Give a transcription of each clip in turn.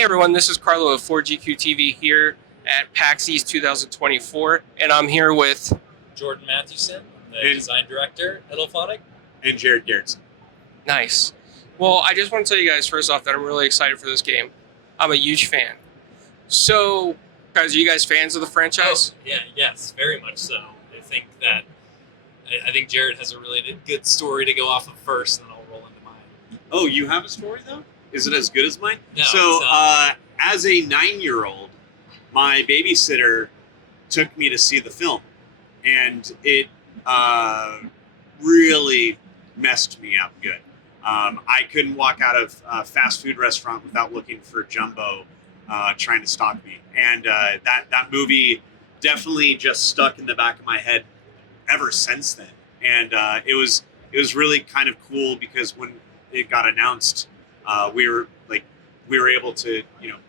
Hey everyone, this is Carlo of 4GQ TV here at PAX East 2024, and I'm here with Jordan Mathewson, the design director at Illfonic. And Jared Garrettson. Nice. Well, I just want to tell you guys first off that I'm really excited for this game. I'm a huge fan. So, guys, are you guys fans of the franchise? Oh, yes, very much so. I think Jared has a really good story to go off of first, and then I'll roll into mine. Oh, you have a story though? Is it as good as mine? No. So, as a 9-year-old, my babysitter took me to see the film, and it really messed me up good. I couldn't walk out of a fast food restaurant without looking for Jumbo trying to stalk me, and that movie definitely just stuck in the back of my head ever since then. And it was really kind of cool because when it got announced, we were able to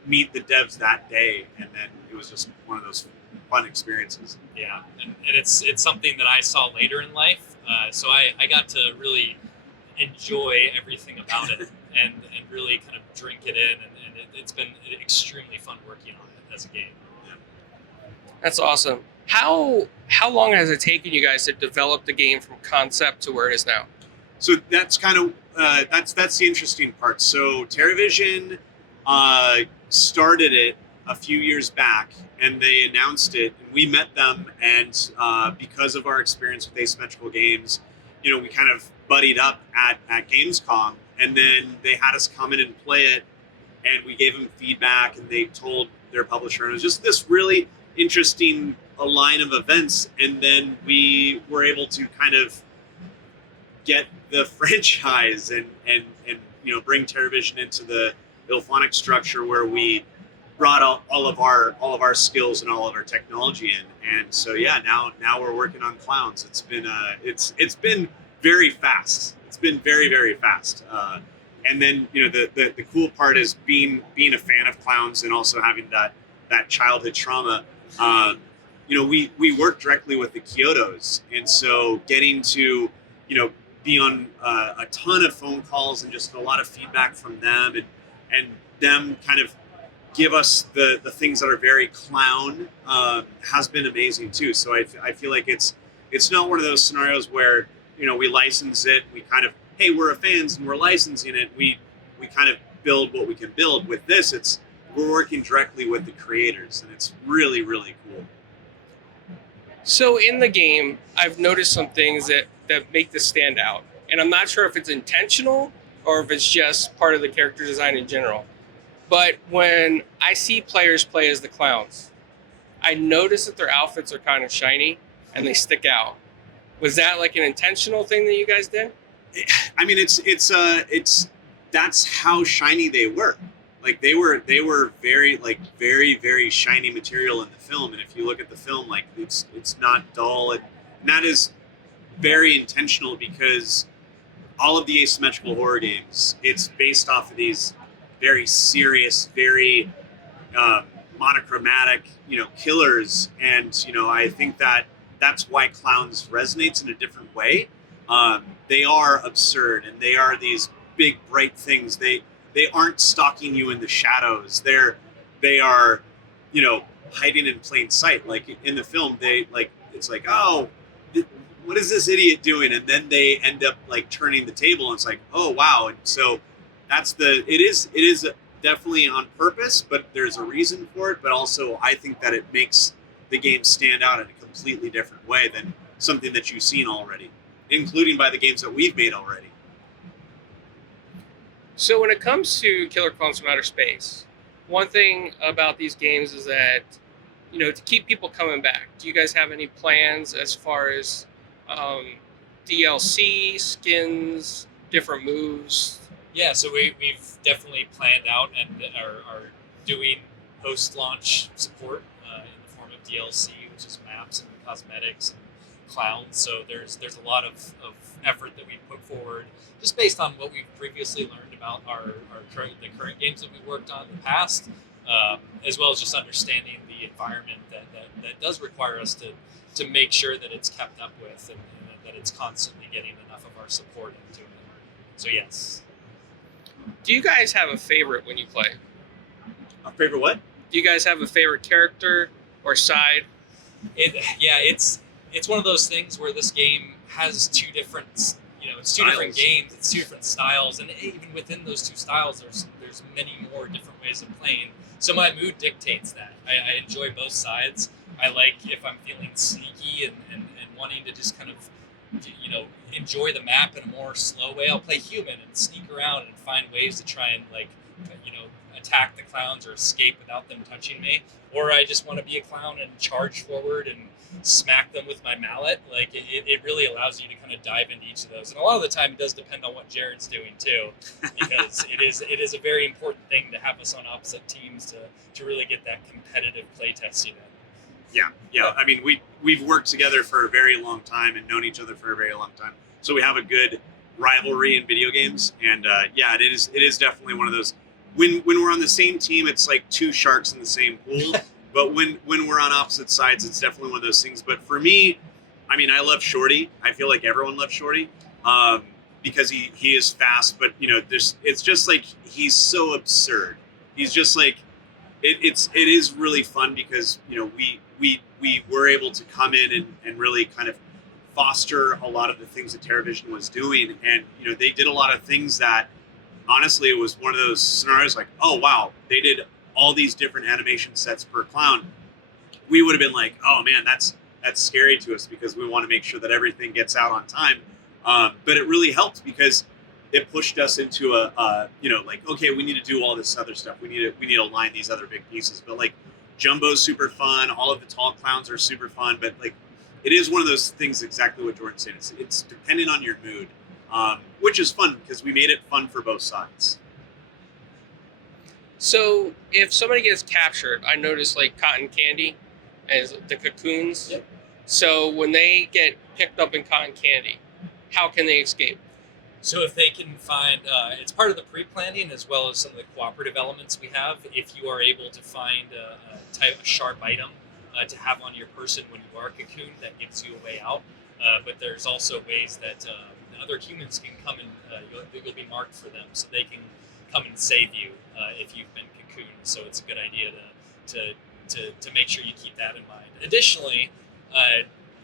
meet the devs that day, and then it was just one of those fun experiences. Yeah, and it's something that I saw later in life, so I got to really enjoy everything about it and really kind of drink it in, and it's been extremely fun working on it as a game. Yeah. That's awesome. How long has it taken you guys to develop the game from concept to where it is now? So that's kind of that's the interesting part. So TerraVision started it a few years back, and they announced it, and we met them, and because of our experience with asymmetrical games, we kind of buddied up at Gamescom, and then they had us come in and play it, and we gave them feedback, and they told their publisher, and it was just this really interesting line of events, and then we were able to kind of get the franchise and bring TerraVision into the Illfonic structure, where we brought all of our skills and all of our technology in. And so now we're working on Clowns. It's been very fast. It's been very, very fast. And then the cool part is being a fan of Clowns and also having that childhood trauma. We work directly with the Kyotos, and so getting to be on a ton of phone calls and just a lot of feedback from them, and them kind of give us the things that are very Clown has been amazing too. So I feel like it's not one of those scenarios where we license it, we kind of, hey, we're fans and we're licensing it, we kind of build what we can build. With this, we're working directly with the creators, and it's really, really cool. So in the game, I've noticed some things that make this stand out. And I'm not sure if it's intentional or if it's just part of the character design in general. But when I see players play as the Clowns, I notice that their outfits are kind of shiny and they stick out. Was that like an intentional thing that you guys did? I mean, that's how shiny they were. Like they were very, very, very shiny material in the film. And if you look at the film, like it's not dull, and that is very intentional, because all of the asymmetrical horror games, it's based off of these very serious, very monochromatic, killers. And I think that's why Clowns resonates in a different way. They are absurd, and they are these big, bright things. They aren't stalking you in the shadows. They are, hiding in plain sight. Like in the film, it's like, oh, what is this idiot doing? And then they end up like turning the table, and it's like, oh wow. And so it is definitely on purpose, but there's a reason for it. But also, I think that it makes the game stand out in a completely different way than something that you've seen already, including by the games that we've made already. So when it comes to Killer Klowns from Outer Space, one thing about these games is that, to keep people coming back, do you guys have any plans as far as DLC, skins, different moves? Yeah, so we've definitely planned out and are doing post-launch support in the form of DLC, which is maps and cosmetics and Clowns. So there's a lot of effort that we've put forward, just based on what we've previously learned about the current games that we worked on in the past, as well as just understanding the environment that does require us to make sure that it's kept up with, and that it's constantly getting enough of our support into it. So yes. Do you guys have a favorite when you play? A favorite what? Do you guys have a favorite character or side? It's one of those things where this game has two different, it's two different games, it's two different styles, and even within those two styles, there's many more different ways of playing. So my mood dictates that. I enjoy both sides. I like if I'm feeling sneaky and wanting to just kind of, enjoy the map in a more slow way, I'll play human and sneak around and find ways to try and attack the clowns or escape without them touching me. Or I just want to be a clown and charge forward and smack them with my mallet. Like it really allows you to kind of dive into each of those. And a lot of the time it does depend on what Jared's doing too, because it is a very important thing to have us on opposite teams to really get that competitive playtesting in. Yeah. I mean, we've worked together for a very long time and known each other for a very long time. So we have a good rivalry in video games. And it is definitely one of those. When we're on the same team, it's like two sharks in the same pool. But when we're on opposite sides, it's definitely one of those things. But for me, I mean, I love Shorty. I feel like everyone loves Shorty because he is fast. But it's just like he's so absurd. He's just like it is really fun because we were able to come in and really kind of foster a lot of the things that TerraVision was doing, and they did a lot of things that. Honestly, it was one of those scenarios like, oh, wow, they did all these different animation sets per clown. We would have been like, oh, man, that's scary to us because we want to make sure that everything gets out on time. But it really helped because it pushed us into okay, we need to do all this other stuff. We need to align these other big pieces. But like Jumbo's super fun. All of the tall clowns are super fun. But like it is one of those things, exactly what Jordan said. It's dependent on your mood. Which is fun because we made it fun for both sides. So if somebody gets captured, I noticed like cotton candy as the cocoons. Yep. So when they get picked up in cotton candy, how can they escape? So if they can find, it's part of the pre-planning as well as some of the cooperative elements we have. If you are able to find a sharp item to have on your person when you are cocooned, that gives you a way out. But there's also ways that other humans can come and you'll be marked for them, so they can come and save you if you've been cocooned. So it's a good idea to make sure you keep that in mind. Additionally,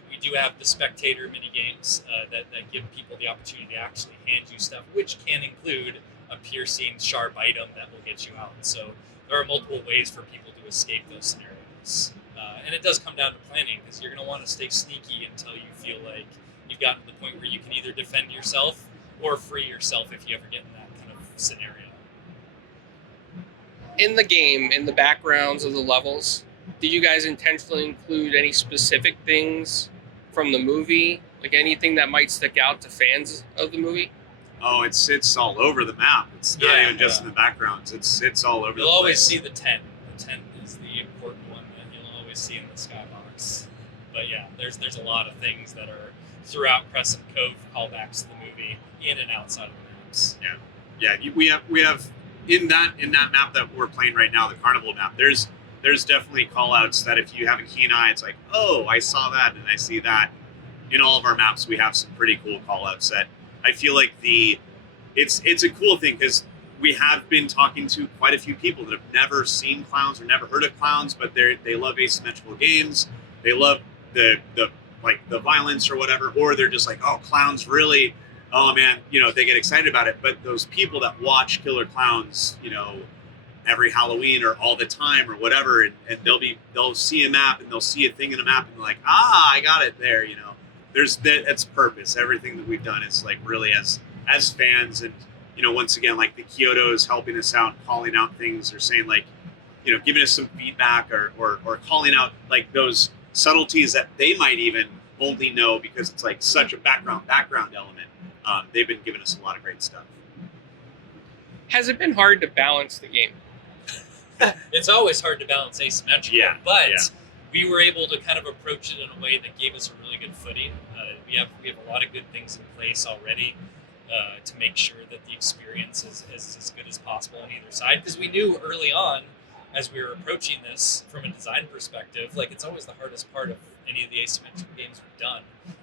we do have the spectator mini games that give people the opportunity to actually hand you stuff, which can include a piercing, sharp item that will get you out. So there are multiple ways for people to escape those scenarios. And it does come down to planning because you're going to want to stay sneaky until you feel like you've gotten to the point where you can either defend yourself or free yourself if you ever get in that kind of scenario. In the game, in the backgrounds of the levels, did you guys intentionally include any specific things from the movie? Like anything that might stick out to fans of the movie? Oh, it's all over the map. It's not even just in the backgrounds. It's all over the place. You'll always see the tent. The tent is the important one that you'll always see in the skybox. But yeah, there's a lot of things that are throughout Crescent Cove callbacks to the movie, in and outside of the maps. Yeah. We have in that map that we're playing right now, the Carnival map. There's definitely call outs that if you have a keen eye, it's like, oh, I saw that and I see that. In all of our maps, we have some pretty cool call outs that I feel like it's a cool thing because we have been talking to quite a few people that have never seen clowns or never heard of clowns, but they love asymmetrical games. They love the violence or whatever, or they're just like, oh, clowns really, oh man, they get excited about it. But those people that watch Killer Klowns, every Halloween or all the time or whatever, and they'll see a map and they'll see a thing in a map and they're like, I got it there, That's purpose. Everything that we've done is like really as fans, and once again, like the Kyoto is helping us out, calling out things or saying like, giving us some feedback or calling out like those subtleties that they might even only know because it's like such a background element. They've been giving us a lot of great stuff. Has it been hard to balance the game? It's always hard to balance asymmetrical, but we were able to kind of approach it in a way that gave us a really good footing. We have a lot of good things in place already to make sure that the experience is as good as possible on either side, because we knew early on as we were approaching this from a design perspective, like it's always the hardest part of any of the asymmetrical games we've done,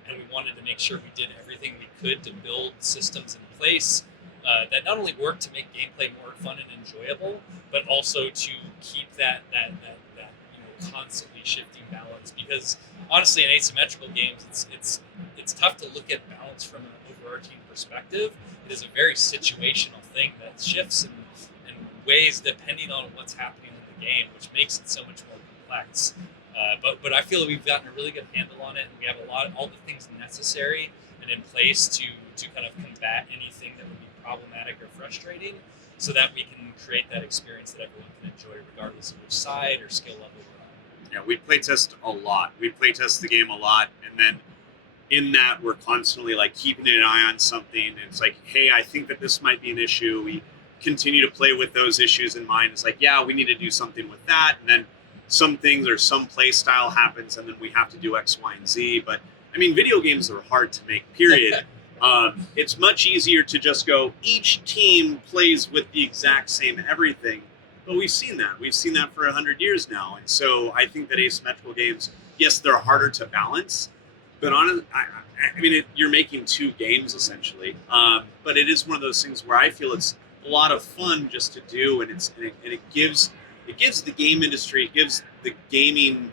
and we wanted to make sure we did everything we could to build systems in place that not only work to make gameplay more fun and enjoyable, but also to keep that constantly shifting balance. Because honestly, in asymmetrical games, it's tough to look at balance from an overarching perspective. It is a very situational thing that shifts in ways depending on what's happening in the game, which makes it so much more complex. But I feel that we've gotten a really good handle on it, and we have all the things necessary and in place to kind of combat anything that would be problematic or frustrating, so that we can create that experience that everyone can enjoy, regardless of which side or skill level we're on. Yeah, we playtest a lot. We playtest the game a lot, and then in that we're constantly like keeping an eye on something. And it's like, hey, I think that this might be an issue. We continue to play with those issues in mind. It's like, yeah, we need to do something with that, and then some things or some play style happens, and then we have to do X, Y, and Z. But I mean, video games are hard to make, period. It's much easier to just go, each team plays with the exact same everything. But we've seen that. We've seen that for 100 years now. And so I think that asymmetrical games, yes, they're harder to balance. But I mean, you're making two games, essentially. But it is one of those things where I feel it's a lot of fun just to do. And it gives the game industry, it gives the gaming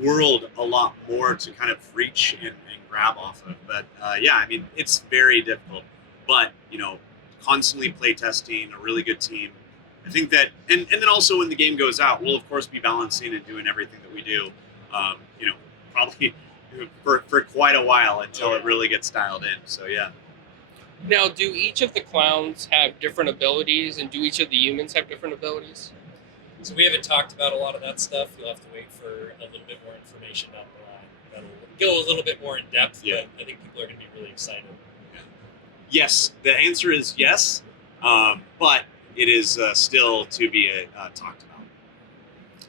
world a lot more to kind of reach and grab off of. But yeah, I mean, it's very difficult. But constantly playtesting, a really good team. I think that, and then also when the game goes out, we'll of course be balancing and doing everything that we do. Probably for quite a while until it really gets dialed in. So yeah. Now, do each of the clowns have different abilities, and do each of the humans have different abilities? So we haven't talked about a lot of that stuff. You'll have to wait for a little bit more information down the line. That'll go a little bit more in depth, Yeah. but I think people are going to be really excited. Yes, the answer is yes, but it is still to be talked about.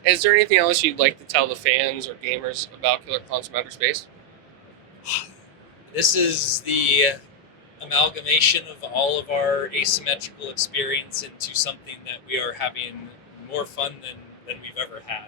Is there anything else you'd like to tell the fans or gamers about Killer Klowns from Outer Space? This is the amalgamation of all of our asymmetrical experience into something that we are having more fun than we've ever had.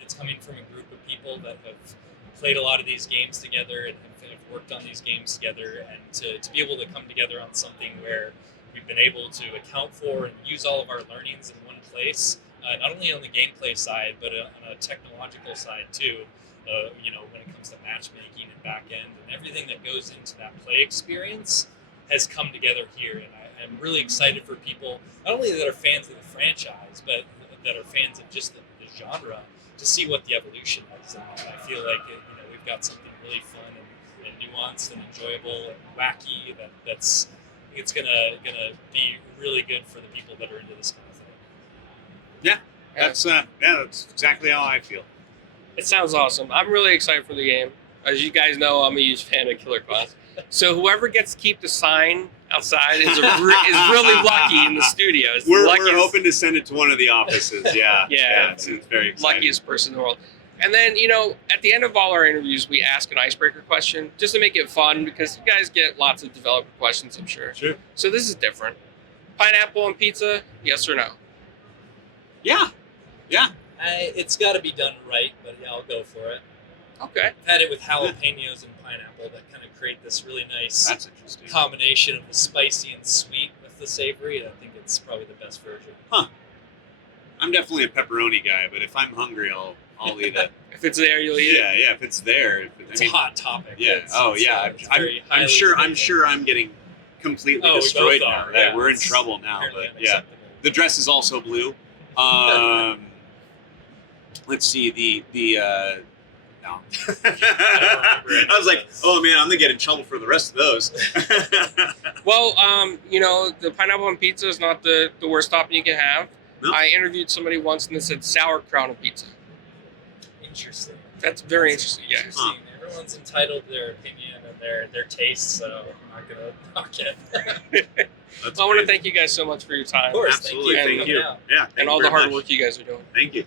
It's coming from a group of people that have played a lot of these games together and have worked on these games together, and to be able to come together on something where we've been able to account for and use all of our learnings in one place, not only on the gameplay side, but on a technological side too. When it comes to matchmaking and back end and everything that goes into that play experience has come together here. And I'm really excited for people, not only that are fans of the franchise, but that are fans of just the genre, to see what the evolution is. And I feel like we've got something really fun and nuanced and enjoyable and wacky that's gonna be really good for the people that are into this kind of thing. Yeah, that's exactly how I feel. It sounds awesome. I'm really excited for the game. As you guys know, I'm a huge fan of Killer Klowns. So whoever gets to keep the sign outside is really lucky in the studio. It's We're hoping to send it to one of the offices. Yeah. Yeah. It's very exciting. Luckiest person in the world. And then, at the end of all our interviews, we ask an icebreaker question just to make it fun, because you guys get lots of developer questions, I'm sure. Sure. So this is different. Pineapple on pizza, yes or no? Yeah. It's got to be done right, but yeah, I'll go for it. Okay. I've had it with jalapenos and pineapple that kind of create this really nice That's interesting. combination of the spicy and sweet with the savory. I think it's probably the best version. I'm definitely a pepperoni guy, but if I'm hungry, I'll eat it. If it's there, you'll eat it. Yeah, if it's there. It's a hot topic. Yeah. It's very I'm highly sure rated. I'm getting completely Oh, we destroyed both now. are, Yeah, yeah, we're in it's trouble now. apparently But yeah, unacceptable. the dress is also blue. Let's see the. No. I was like, oh man, I'm gonna get in trouble for the rest of those. Well, the pineapple on pizza is not the worst topping you can have. No. I interviewed somebody once and they said sauerkraut on pizza. Interesting. That's very interesting, yeah. Interesting. Everyone's entitled to their opinion and their taste, so I'm not gonna knock it. That's I want to great. thank you guys so much for your time. Of course, Absolutely, thank thank you. you. Yeah, thank And you all the very hard much. work you guys are doing. Thank you.